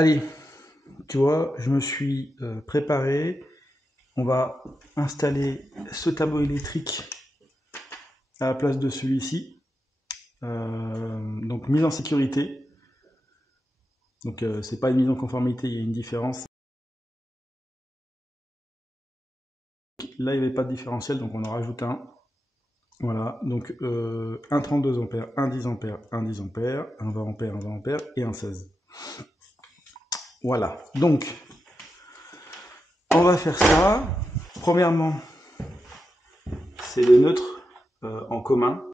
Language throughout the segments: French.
Allez, tu vois, je me suis préparé. On va installer ce tableau électrique à la place de celui-ci. Donc mise en sécurité. Donc c'est pas une mise en conformité, il y a une différence. Là, il n'y avait pas de différentiel, donc on en rajoute un. Voilà, donc un 32 ampères, un 10 ampères, un 10 ampères, un 20 ampères, un 20 ampères et un 16. Voilà, donc on va faire ça. Premièrement, c'est les neutres en commun.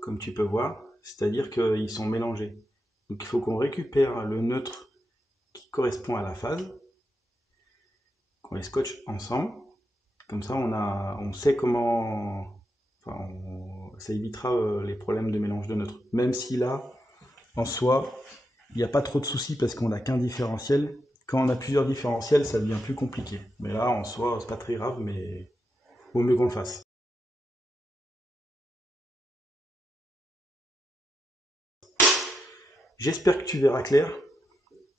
Comme tu peux voir, c'est-à-dire qu'ils sont mélangés. Donc il faut qu'on récupère le neutre qui correspond à la phase, qu'on les scotche ensemble. Comme ça, on sait comment... Enfin, ça évitera les problèmes de mélange de neutres. Même si là, en soi, il n'y a pas trop de soucis parce qu'on n'a qu'un différentiel. Quand on a plusieurs différentiels, ça devient plus compliqué. Mais là, en soi, c'est pas très grave, mais vaut mieux qu'on le fasse. J'espère que tu verras clair.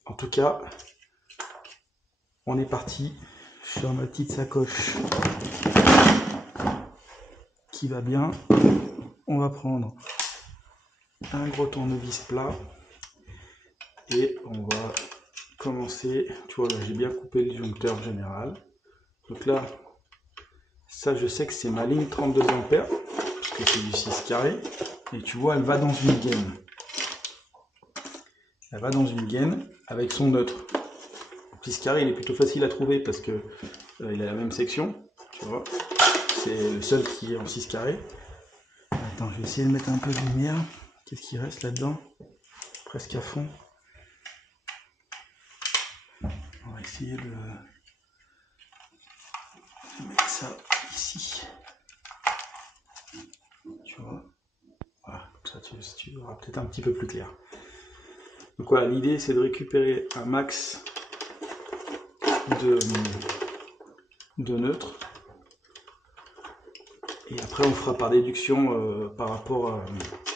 En tout cas, on est parti sur ma petite sacoche qui va bien. On va prendre un gros tournevis plat et on va commencer. Tu vois, là j'ai bien coupé le disjoncteur général. Donc là, ça je sais que c'est ma ligne 32 ampères parce que c'est du 6 carré. Et tu vois, elle va dans une gaine. Elle va dans une gaine avec son neutre. Le 6 carré, il est plutôt facile à trouver parce que il a la même section. Tu vois, c'est le seul qui est en 6 carré. Attends, je vais essayer de mettre un peu de lumière. Qu'est-ce qui reste là-dedans? Presque à fond. On va essayer de mettre ça ici. Tu vois? Voilà, comme ça tu verras peut-être un petit peu plus clair. Donc voilà, l'idée c'est de récupérer un max de neutres. Et après on fera par déduction par rapport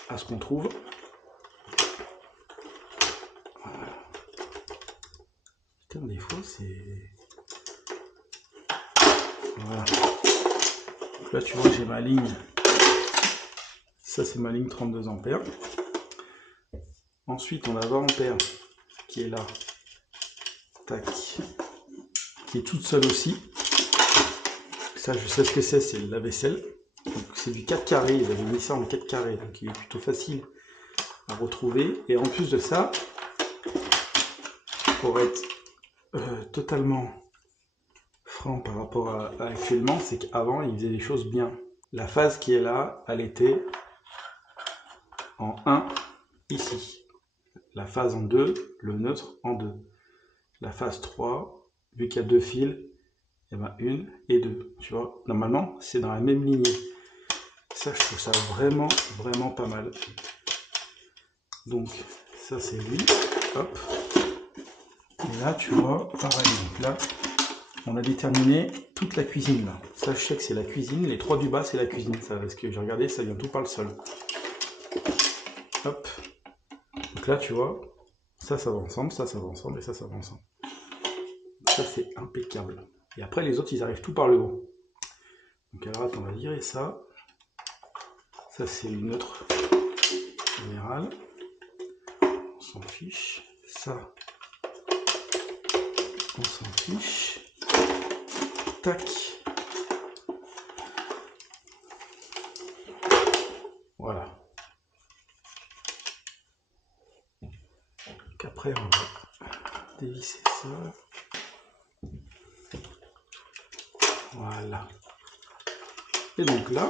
à ce qu'on trouve. Voilà. Putain, des fois c'est... Voilà. Donc là tu vois j'ai ma ligne. Ça c'est ma ligne 32 ampères. Ensuite on a 20 ampères qui est là. Tac. Qui est toute seule aussi. Ça je sais ce que c'est le lave-vaisselle. C'est du 4 carrés, ils avaient mis ça en 4 carrés, donc il est plutôt facile à retrouver. Et en plus de ça, pour être totalement franc par rapport à actuellement, c'est qu'avant ils faisaient les choses bien. La phase qui est là, elle était en 1 ici. La phase en 2, le neutre en 2. La phase 3, vu qu'il y a deux fils, et ben 1 et 2. Tu vois, normalement c'est dans la même lignée. Ça, je trouve ça vraiment, vraiment pas mal. Donc, ça c'est lui. Hop. Et là, tu vois, pareil. Donc là, on a déterminé toute la cuisine là. Ça, je sais que c'est la cuisine. Les trois du bas, c'est la cuisine. Ça, parce que j'ai regardé, ça vient tout par le sol. Hop. Donc là, tu vois, ça va ensemble, ça va ensemble et ça va ensemble. Ça, c'est impeccable. Et après, les autres, ils arrivent tout par le haut. Donc alors, attends, on va virer ça. Ça, c'est une autre générale. On s'en fiche. Ça, on s'en fiche. Tac. Voilà. Donc après, on va dévisser ça. Voilà. Et donc là,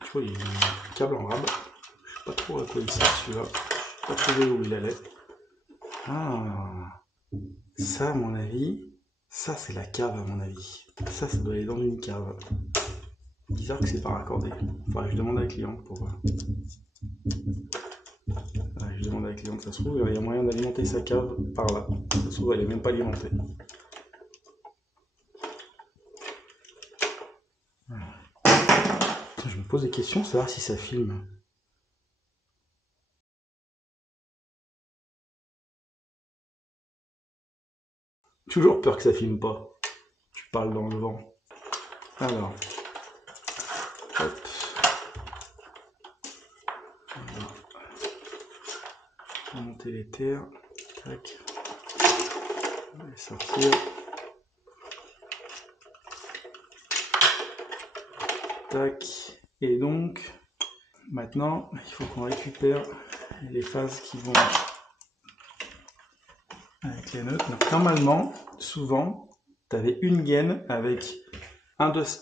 tu vois, il y a un câble en rab. Je sais pas trop à quoi il sert celui-là. Je n'ai pas trouvé où il allait. Ah, ça, à mon avis, ça c'est la cave à mon avis. Ça doit aller dans une cave. Bizarre que c'est pas raccordé. Enfin, je demande à la cliente pour voir. Je demande à la cliente, ça se trouve, il y a moyen d'alimenter sa cave par là. Ça se trouve, elle est même pas alimentée. Je me pose des questions, savoir si ça filme. Toujours peur que ça filme pas. Tu parles dans le vent. Alors. Hop. Voilà. On va monter les terres. Tac. On va les sortir. Tac. Et donc, maintenant, il faut qu'on récupère les phases qui vont avec les nœuds. Donc, normalement, souvent, tu avais une gaine avec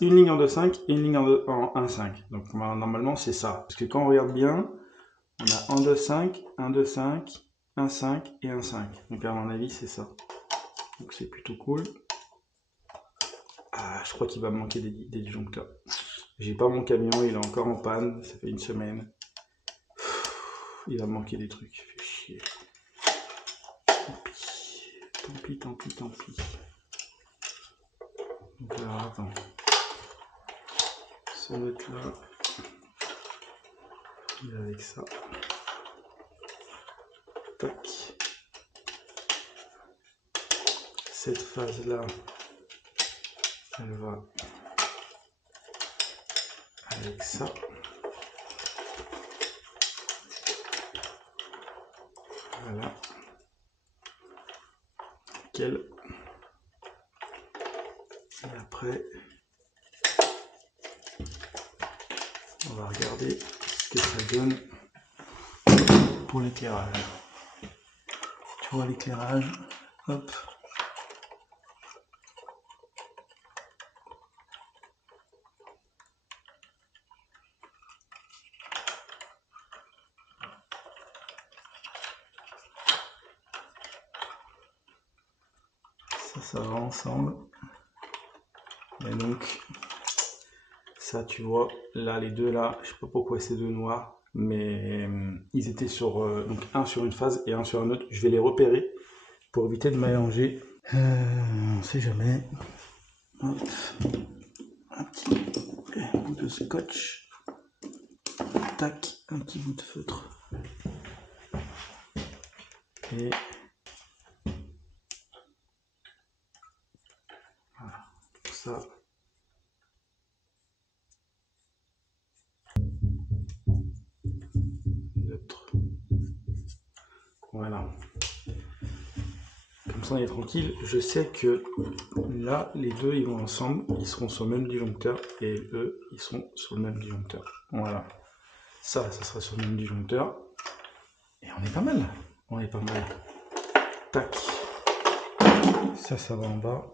une ligne en 2,5 et une ligne en 1,5. Donc, normalement, c'est ça. Parce que quand on regarde bien, on a 1,2,5, 1,2,5, 1,5 et 1,5. Donc, à mon avis, c'est ça. Donc, c'est plutôt cool. Ah, je crois qu'il va me manquer des disjoncteurs. J'ai pas mon camion, il est encore en panne. Ça fait une semaine. Il va me manquer des trucs. Fait chier. Tant pis, tant pis, tant pis. Donc là, attends. Ça va être là. Et avec ça. Tac. Cette phase-là, elle va avec ça. Voilà. Nickel. Et après, on va regarder ce que ça donne pour l'éclairage. Tu vois l'éclairage, hop. Ça va ensemble. Et donc, ça tu vois, là les deux là, je sais pas pourquoi c'est deux noirs, mais ils étaient sur, donc un sur une phase et un sur un autre. Je vais les repérer pour éviter de mélanger. On sait jamais. Hop. Un petit bout de scotch. Tac, un petit bout de feutre. Et voilà, tout ça. Neutre. Voilà. Comme ça on est tranquille. Je sais que là, les deux ils vont ensemble, ils seront sur le même disjoncteur et eux ils sont sur le même disjoncteur. Voilà. Ça sera sur le même disjoncteur. Et on est pas mal. On est pas mal. Tac. Ça va en bas.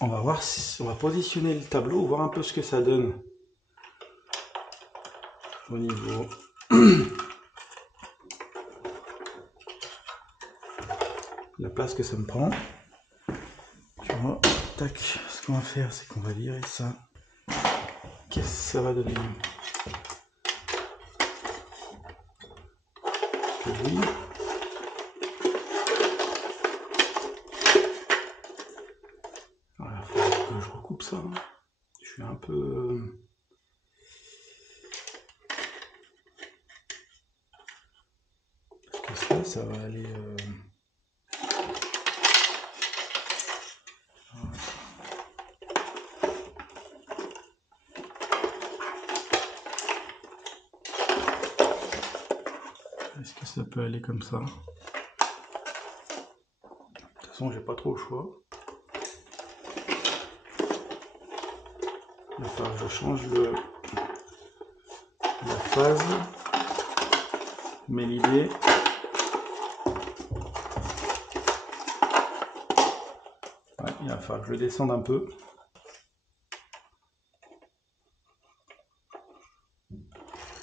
On va voir si on va positionner le tableau, voir un peu ce que ça donne au niveau. La place que ça me prend. Tu vois, tac, ce qu'on va faire, c'est qu'on va virer ça. Qu'est-ce que ça va donner? Oui. Voilà, faut que je recoupe ça. Je suis un peu. Parce que ça va aller. Est-ce que ça peut aller comme ça? De toute façon, j'ai pas trop le choix. Il va falloir que je change la phase. Mais l'idée, ouais, il va falloir que je le descende un peu.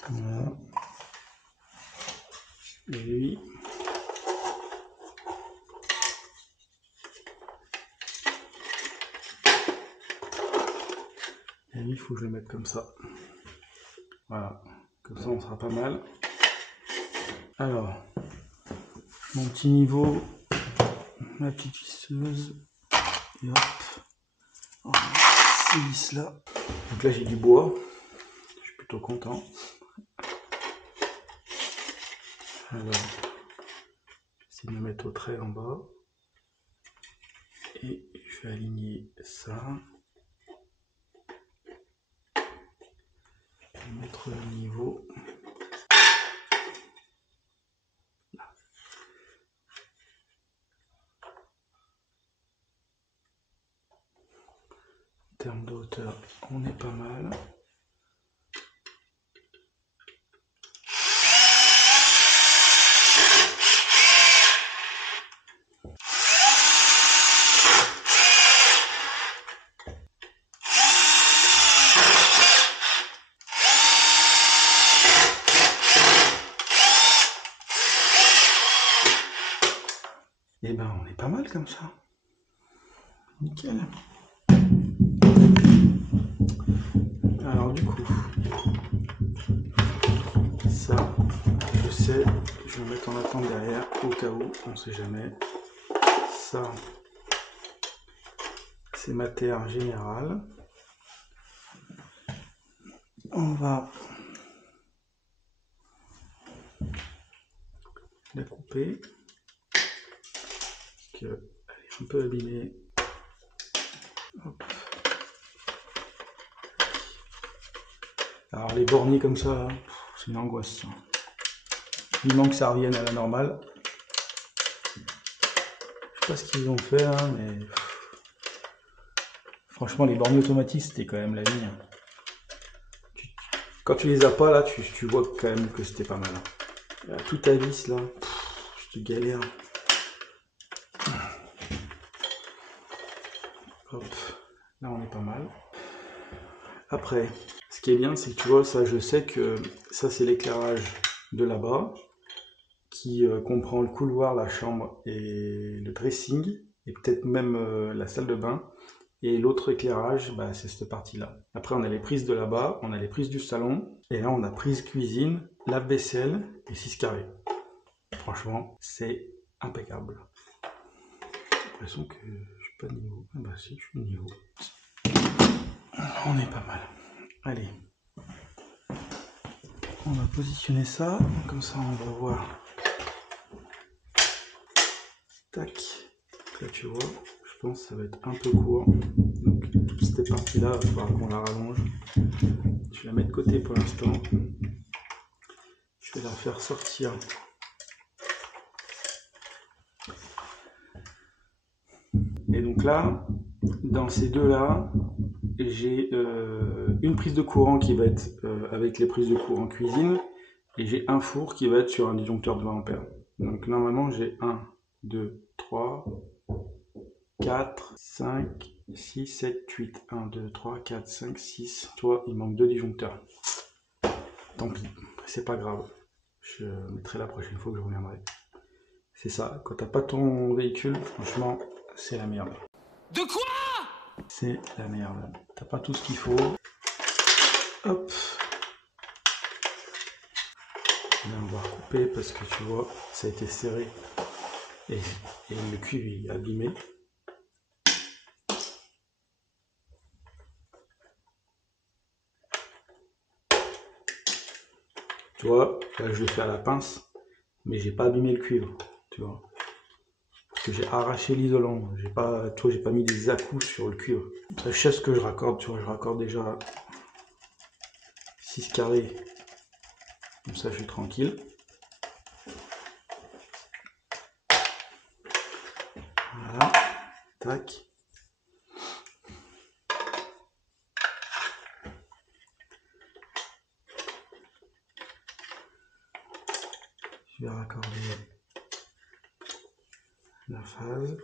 Voilà. Et lui, il faut que je le mette comme ça. Voilà, comme ça on sera pas mal. Alors, mon petit niveau, ma petite visseuse, et hop, on visse là. Donc là j'ai du bois, je suis plutôt content. Alors, j'essaie de me mettre au trait en bas. Et je vais aligner ça. Mettre le niveau. En termes de hauteur, on est pas mal. Et ben on est pas mal comme ça. Nickel. Alors du coup, ça, je sais, je vais mettre en attente derrière au cas où, on sait jamais. Ça, c'est ma terre générale. On va la couper. Parce qu'elle est un peu abîmée. Hop. Alors les borniers comme ça, c'est une angoisse. Il manque que ça revienne à la normale. Je sais pas ce qu'ils ont fait là, mais franchement les borniers automatiques c'était quand même la vie. Quand tu les as pas là, tu vois quand même que c'était pas mal. Là, tout à vis là, je te galère. Hop, là on est pas mal. Après, ce qui est bien, c'est que tu vois, ça je sais que ça c'est l'éclairage de là-bas, qui comprend le couloir, la chambre et le dressing, et peut-être même la salle de bain. Et l'autre éclairage, bah, c'est cette partie-là. Après, on a les prises de là-bas, on a les prises du salon, et là, on a prise cuisine, lave-vaisselle et 6 carrés. Franchement, c'est impeccable. J'ai l'impression que je suis pas de niveau. Ah bah si, je suis de niveau. On est pas mal. Allez. On va positionner ça, comme ça on va voir. Tac. Donc là, tu vois, je pense que ça va être un peu court. Donc, toute cette partie-là, il va falloir qu'on la rallonge. Je vais la mettre de côté pour l'instant. Je vais la faire sortir. Et donc là, dans ces deux-là, j'ai une prise de courant qui va être avec les prises de courant cuisine, et j'ai un four qui va être sur un disjoncteur de 20 ampères. Donc normalement, j'ai 1, 2, 3, 4, 5, 6, 7, 8. 1, 2, 3, 4, 5, 6. Toi, il manque 2 disjoncteurs. Tant pis, c'est pas grave. Je mettrai la prochaine fois que je reviendrai. C'est ça, quand t'as pas ton véhicule, franchement, c'est la merde. De quoi? C'est la merde. T'as pas tout ce qu'il faut. Hop. Là, on va recouper parce que tu vois, ça a été serré. Et le cuivre il est abîmé. Tu vois, là je l'ai fait à la pince, mais j'ai pas abîmé le cuivre, tu vois. Parce que j'ai arraché l'isolant, j'ai pas mis des à-coups sur le cuivre. Ça, je sais ce que je raccorde, tu vois, je raccorde déjà 6 carrés. Comme ça je suis tranquille. Voilà, tac. Je vais raccorder la phase.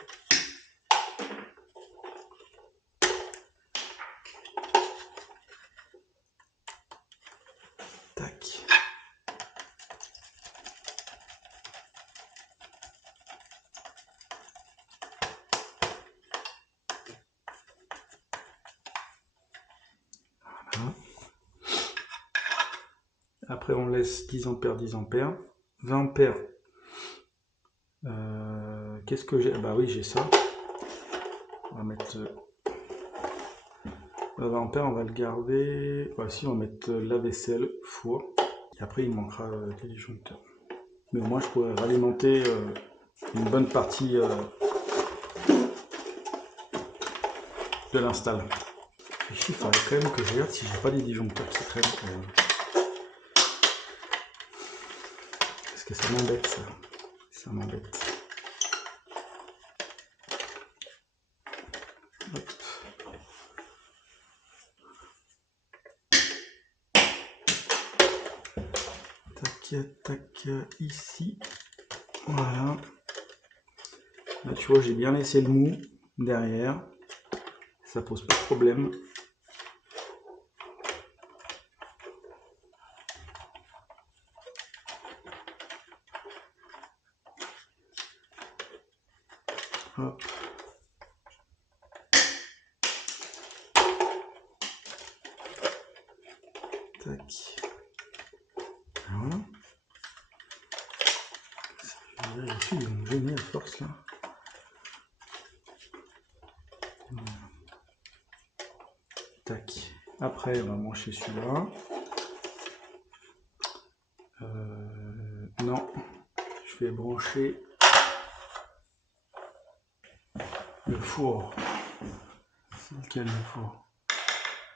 Tac. Voilà. Après on laisse 10 ampères, 10 ampères. 20 ampères. Qu'est-ce que j'ai? Bah oui, j'ai ça. On va mettre 20 ampères, on va le garder. Voici, on va mettre la vaisselle, four. Et après, il manquera des disjoncteurs. Mais au moins, je pourrais ralimenter une bonne partie de l'install. Ici, il faudrait quand même que je regarde si j'ai pas des disjoncteurs qui traînent. Parce que ça m'embête, ça. Ça m'embête. Hop. Tac, tac, ici. Voilà. Là, tu vois, j'ai bien laissé le mou derrière. Ça pose pas de problème. Hop. Tac. Voilà. Ils vont me gêner à force là. Voilà. Tac. Après, on va brancher celui-là. Non. Je vais brancher le four. C'est lequel le four?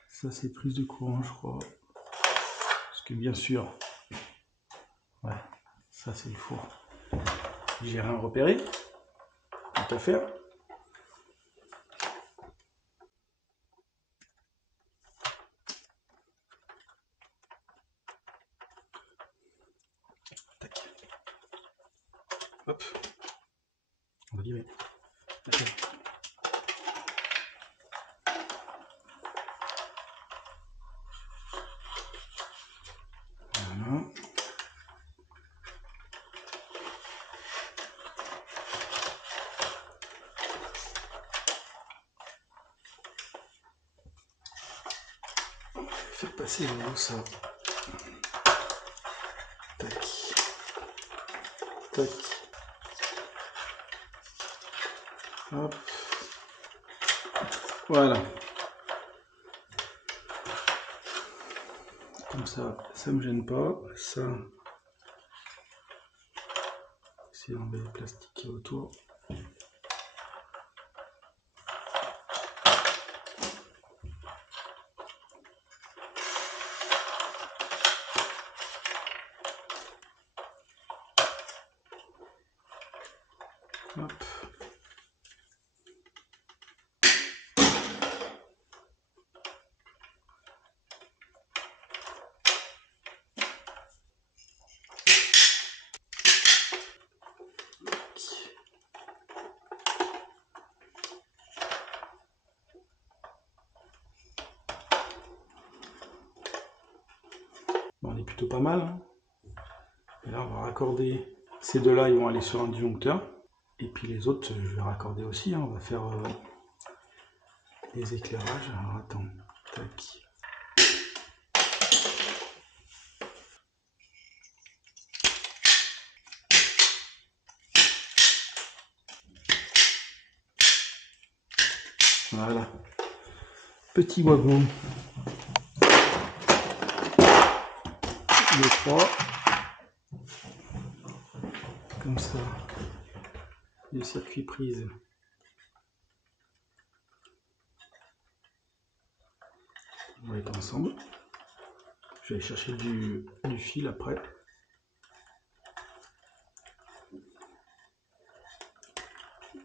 Ça, c'est prise de courant, je crois. Parce que bien sûr, ouais, ça c'est le four. J'ai rien repéré. Tant à faire. Tac. Hop. On va virer. D'accord. Voilà. Faire passer le ça. Tac. Tac. Hop. Voilà. Comme ça me gêne pas. Ça, c'est enlever le plastique qui est autour. Hop. Bon, on est plutôt pas mal. Hein. Et là, on va raccorder. Ces deux-là, ils vont aller sur un disjoncteur. Et puis les autres, je vais raccorder aussi. Hein. On va faire les éclairages. Alors attends. Tac. Voilà. Petit wagon. Les trois. Comme ça. Les circuits prises. On va être ensemble. Je vais aller chercher du fil après.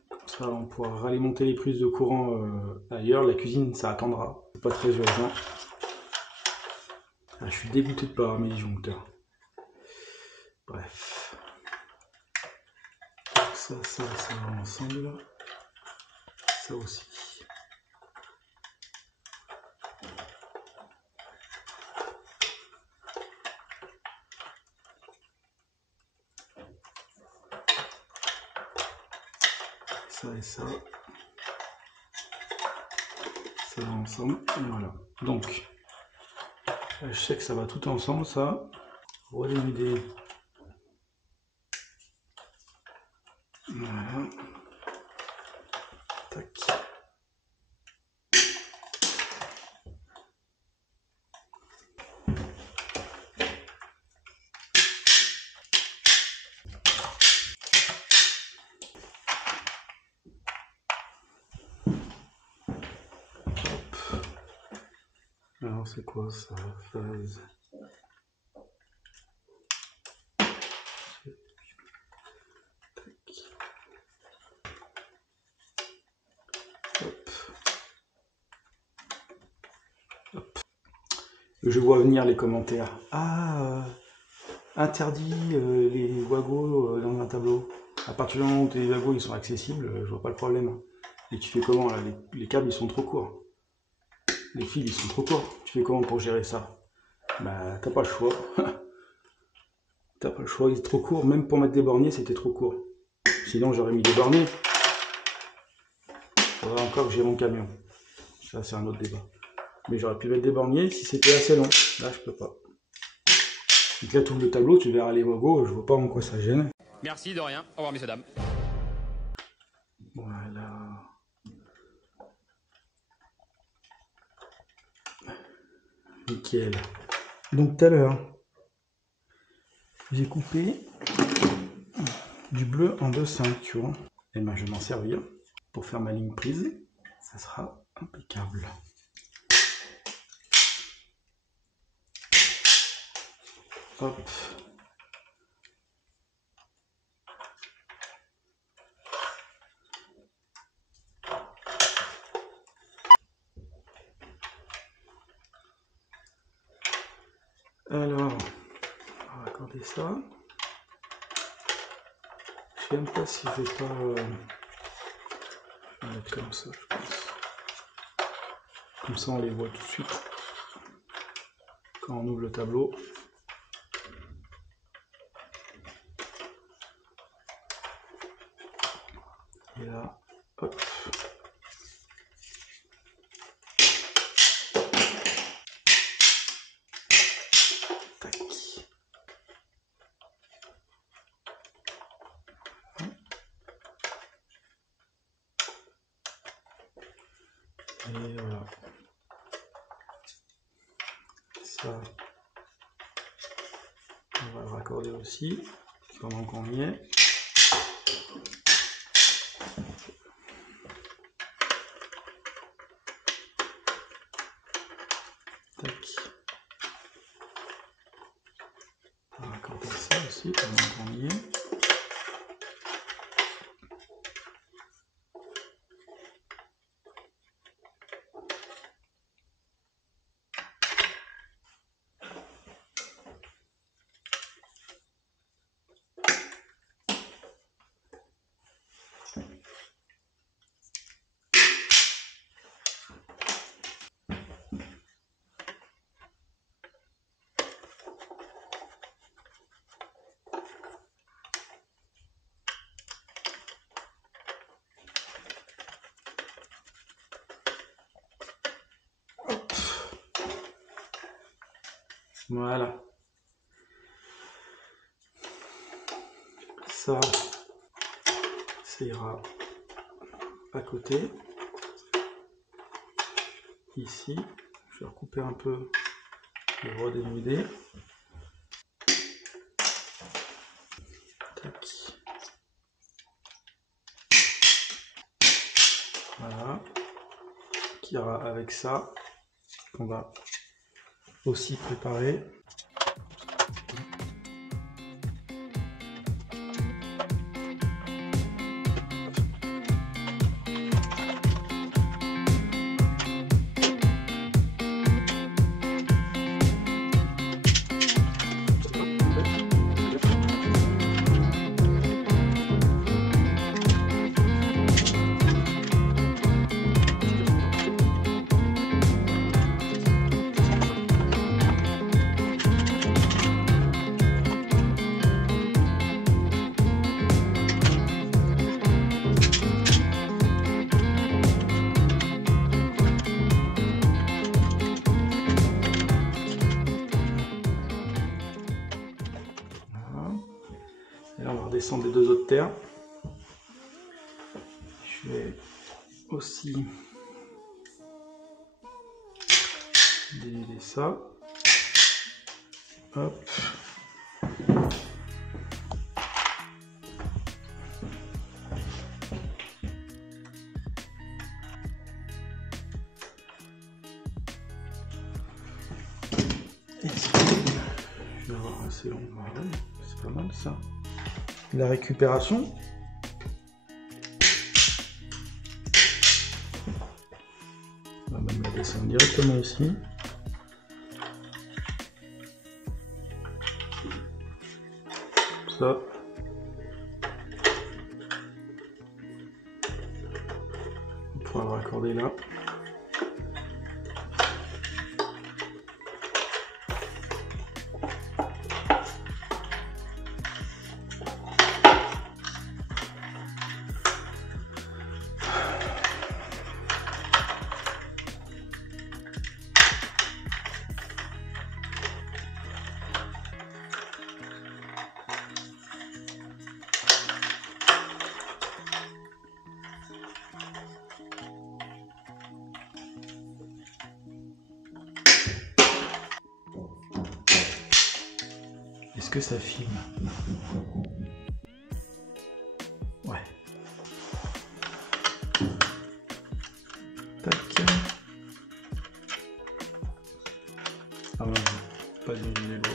Comme ça, on pourra ralimenter les prises de courant ailleurs. La cuisine, ça attendra. C'est pas très urgent. Ah, je suis dégoûté de pas avoir mes disjoncteurs. Bref. Ça va ensemble. Ça aussi. Ça et ça. Ça va ensemble. Et voilà. Donc, je sais que ça va tout ensemble, ça. Relémuder. Voilà. Tac. Alors c'est quoi ça? Phase. Hop. Hop. Je vois venir les commentaires. Ah, interdit les wagos dans un tableau. À partir du moment où les wagos ils sont accessibles, je vois pas le problème. Et tu fais comment là? Les câbles ils sont trop courts. Les fils ils sont trop courts. Tu fais comment pour gérer ça? Bah t'as pas le choix. T'as pas le choix, il est trop court. Même pour mettre des borniers c'était trop court. Sinon j'aurais mis des borniers. Faudrait encore que j'ai mon camion. Ça c'est un autre débat. Mais j'aurais pu mettre des borniers si c'était assez long. Là je peux pas. Donc là tu ouvres le tableau, tu verras les wagos, je vois pas en quoi ça gêne. Merci de rien. Au revoir messieurs dames. Voilà. Nickel. Donc tout à l'heure, j'ai coupé du bleu en 2/5, tu vois. Et ben je vais m'en servir pour faire ma ligne prise. Ça sera impeccable. Hop. Alors, on va raccorder ça. Je sais même pas si je vais pas mettre comme ça, je pense. Comme ça, on les voit tout de suite quand on ouvre le tableau. Et là, hop. Tac. Et voilà. Ça, on va le raccorder aussi, pendant qu'on y est. Tac. On va raccorder ça aussi, pendant qu'on y est. Voilà. Ça ira à côté. Ici, je vais recouper un peu et redénuder. Tac. Voilà. Qui ira avec ça. On va aussi préparer. Et là, on va redescendre les deux autres terres. Je vais aussi dénuder ça. Hop. c'est long. Ah ouais, c'est pas mal ça. La récupération. On va même la descendre directement ici. Ça. On pourra le raccorder là. Est-ce que ça filme? Ouais. Tac. Ah ouais, pas d'imaginer l'autre.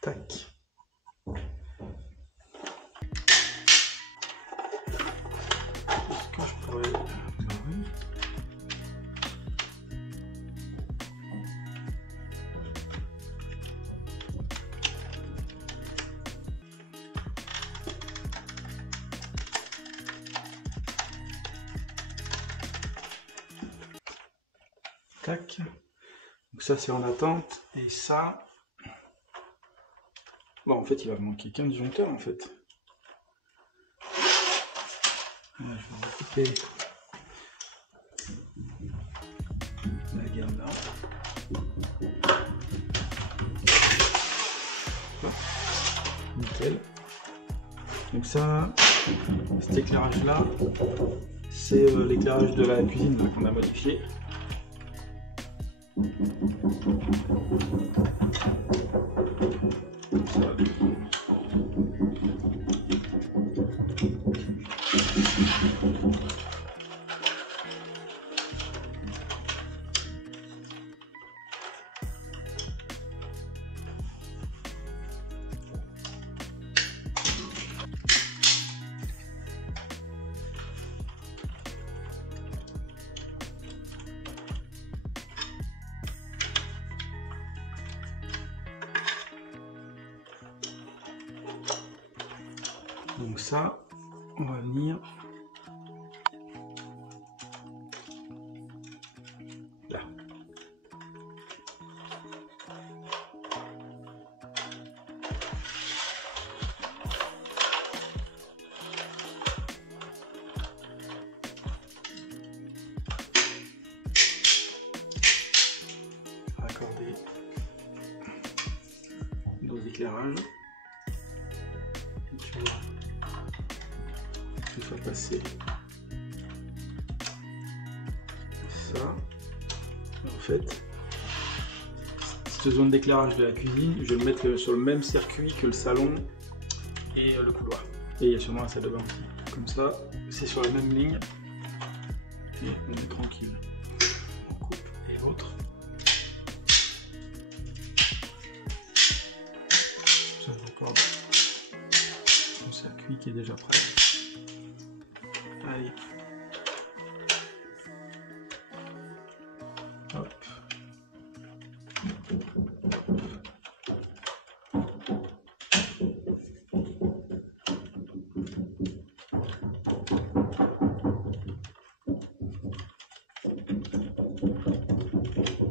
Tac. Tac. Donc ça c'est en attente. Et ça... Bon en fait il va me manquer qu'un disjoncteur en fait. Je vais recouper la gamme là. Nickel. Donc ça, cet éclairage là, c'est l'éclairage de la cuisine qu'on a modifié. Donc ça, on va venir là. Raccorder nos éclairages. Une fois passé ça, en fait, cette zone d'éclairage de la cuisine, je vais le mettre sur le même circuit que le salon et le couloir. Et il y a sûrement la salle de bain aussi. Comme ça, c'est sur la même ligne et on est tranquille. On coupe et l'autre. Ça raccorde mon circuit qui est déjà prêt. Allez. Hop.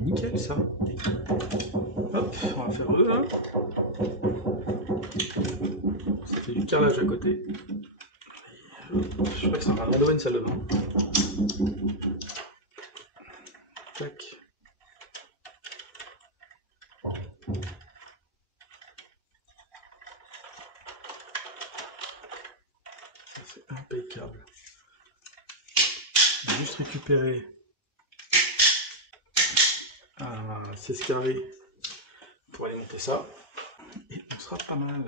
Nickel ça. Hop, on va faire eux là. Ça fait du carrelage à côté. Je crois que ça va rendre une salle de bain. Tac. Ça c'est impeccable. Juste récupérer 16 carrés pour alimenter ça. Et on sera pas mal.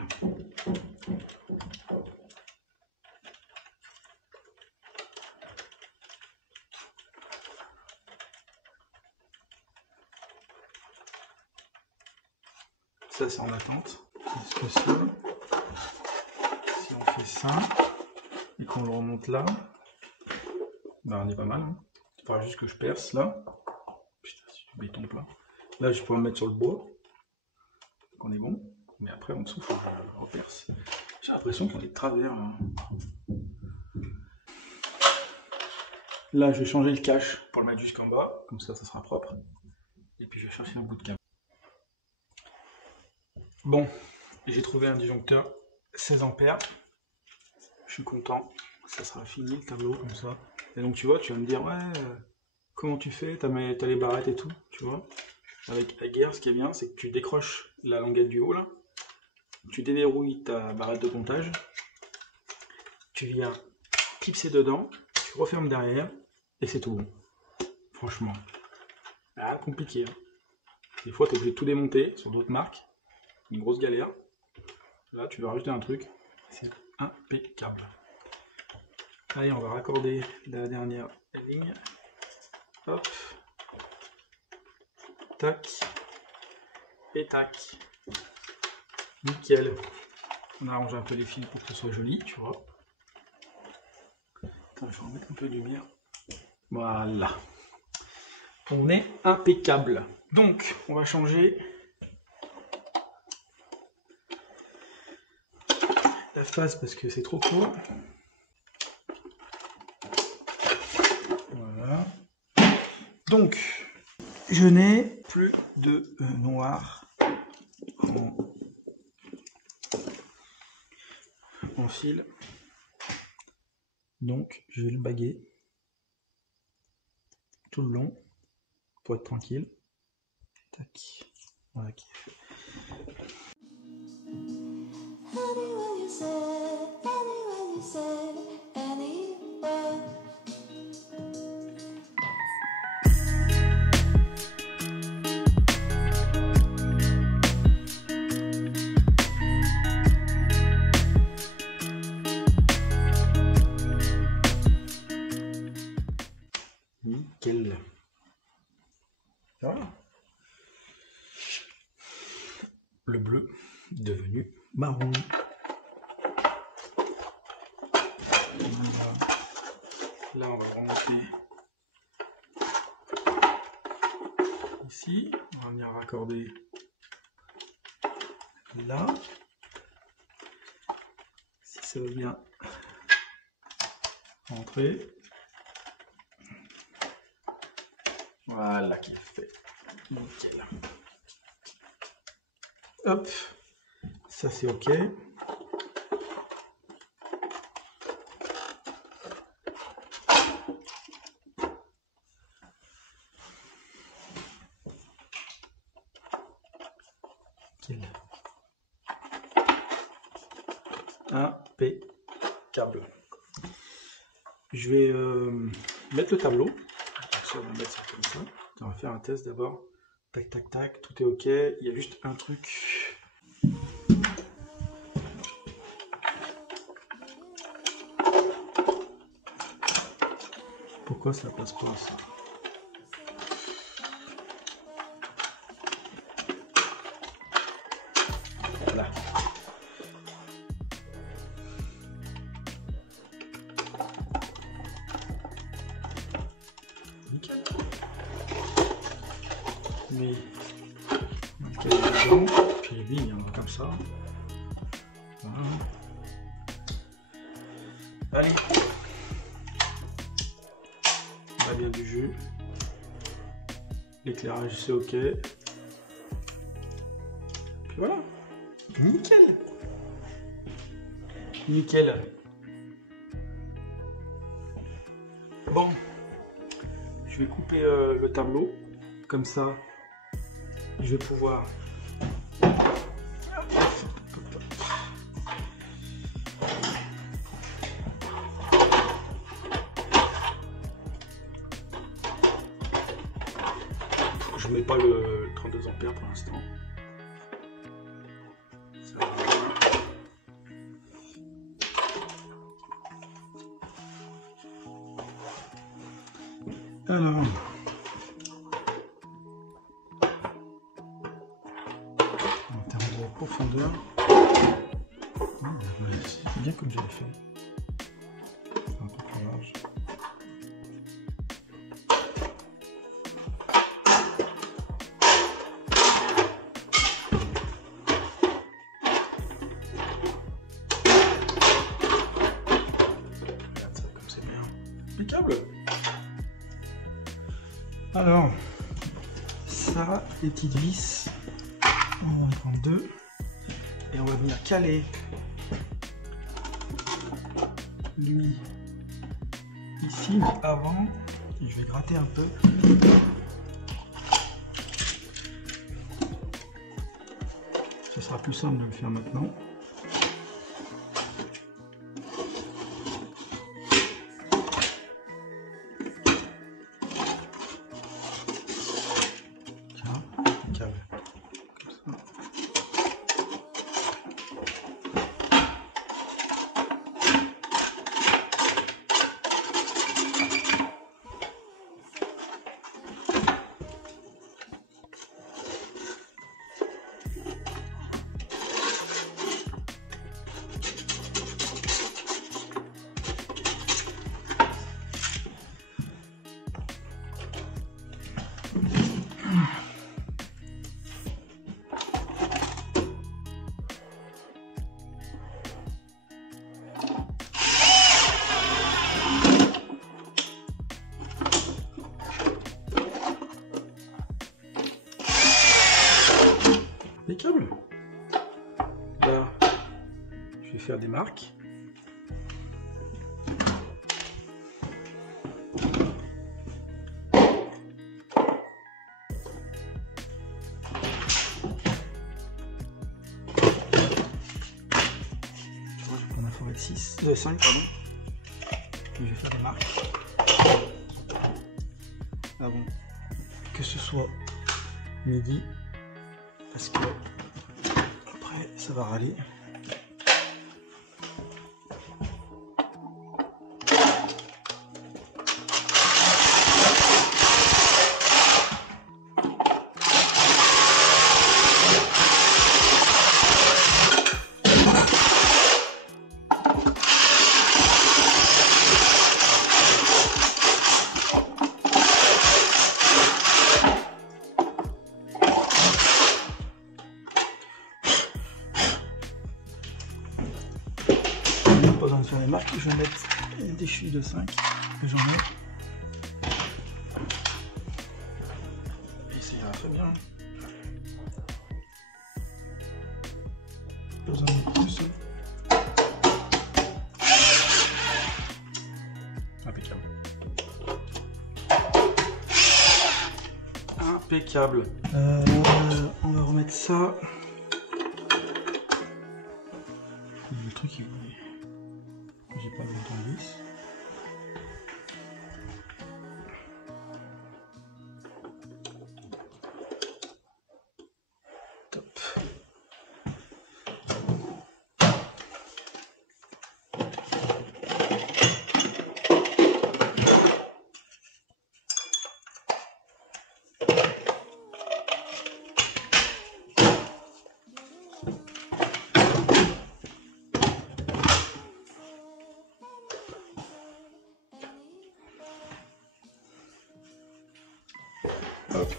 Ça c'est en attente. Est-ce que ça, si on fait ça et qu'on le remonte là, bah on est pas mal. Hein. Il faudra juste que je perce là. Putain, c'est du béton plat. Là je pourrais me mettre sur le bois. Donc on est bon. Mais après en dessous, il faut que je reperce. J'ai l'impression qu'on est de travers là. Là je vais changer le cache pour le mettre jusqu'en bas. Comme ça, ça sera propre. Et puis je vais chercher un bout de câble. Bon, j'ai trouvé un disjoncteur 16 ampères. Je suis content. Ça sera fini le tableau comme ça. Et donc tu vois, tu vas me dire, ouais, comment tu fais? T'as les barrettes et tout, tu vois. Avec Aguerre, ce qui est bien, c'est que tu décroches la languette du haut là. Tu déverrouilles ta barrette de comptage. Tu viens clipser dedans. Tu refermes derrière. Et c'est tout bon. Franchement. Rien de compliqué. Hein. Des fois, tu es obligé de tout démonter sur d'autres marques. Une grosse galère. Là, tu vas rajouter un truc. C'est impeccable. Allez, on va raccorder la dernière ligne. Hop. Tac. Et tac. Nickel. On arrange un peu les fils pour que ce soit joli, tu vois. Attends, je vais remettre un peu de lumière. Voilà. On est impeccable. Donc, on va changer la face parce que c'est trop court. Voilà. Donc, je n'ai plus de noir en fil. Donc, je vais le baguer tout le long pour être tranquille. Tac. Voilà qui est fait. Nickel. Voilà. Le bleu devenu marron. Voilà. Là, on va le remonter ici. On va venir raccorder là. Si ça veut bien rentrer. Voilà qui est fait. Nickel. Hop. Ça c'est ok. Impeccable. Je vais mettre le tableau. On va mettre ça comme ça. On va faire un test d'abord. Tac, tac, tac. Tout est ok. Il y a juste un truc. Pourquoi ça passe pas ça? Voilà. Nickel. Mais nickel dedans. Puis lui il viendra comme ça. Voilà. Allez. On a bien du jus. L'éclairage c'est ok. Puis voilà. Nickel. Nickel. Bon. Je vais couper le tableau. Comme ça, je vais pouvoir... Je mets pas le 32 ampères pour l'instant. Alors, en termes profondeur. C'est bien comme j'avais fait. Un peu plus large. Regarde ça comme c'est bien. Impeccable. Alors, ça, les petites vis, on va en prendre deux et on va venir caler lui ici, mais avant, je vais gratter un peu. Ce sera plus simple de le faire maintenant. Impeccable. Là, je vais faire des marques. Je vais prendre un forêt de 5, pardon. Et je vais faire des marques. Avant que ce soit midi. Parce que après ça va râler. Pas besoin de faire les marques, je vais mettre des fils de 5 que j'en ai. Et ça ira très bien. Pas besoin de mettre tout seul. Impeccable. Impeccable. On va remettre ça. Le truc il j'ai pas le bouton de vis. Top. Hop.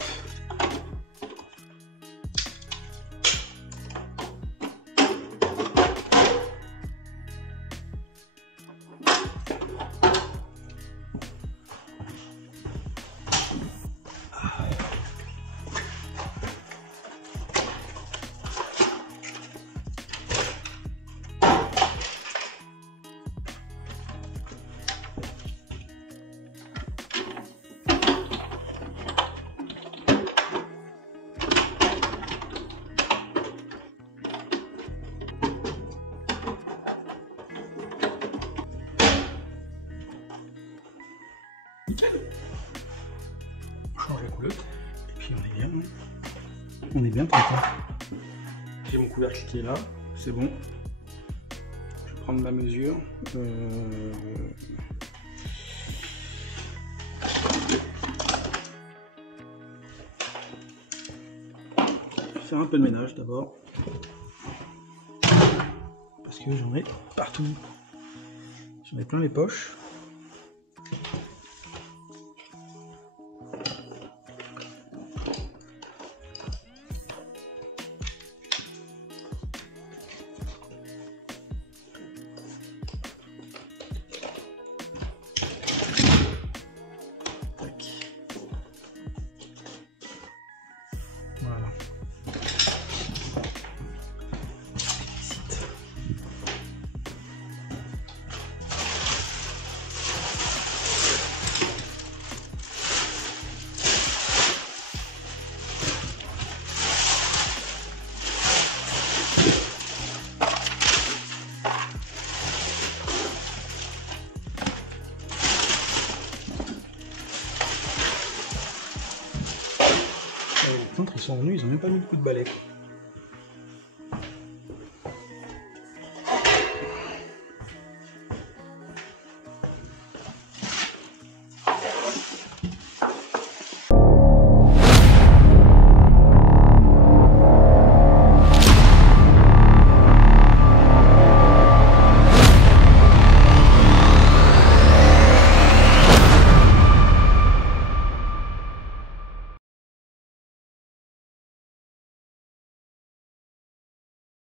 Nickel. On change la coulotte et puis on est bien. On est bien content. J'ai mon couvercle qui est là, c'est bon. Je vais prendre ma mesure. Faire un peu de ménage d'abord. que j'en ai partout. J'en ai plein les poches. Voilà. Les peintres, ils sont venus, ils ont même pas mis de coup de balai.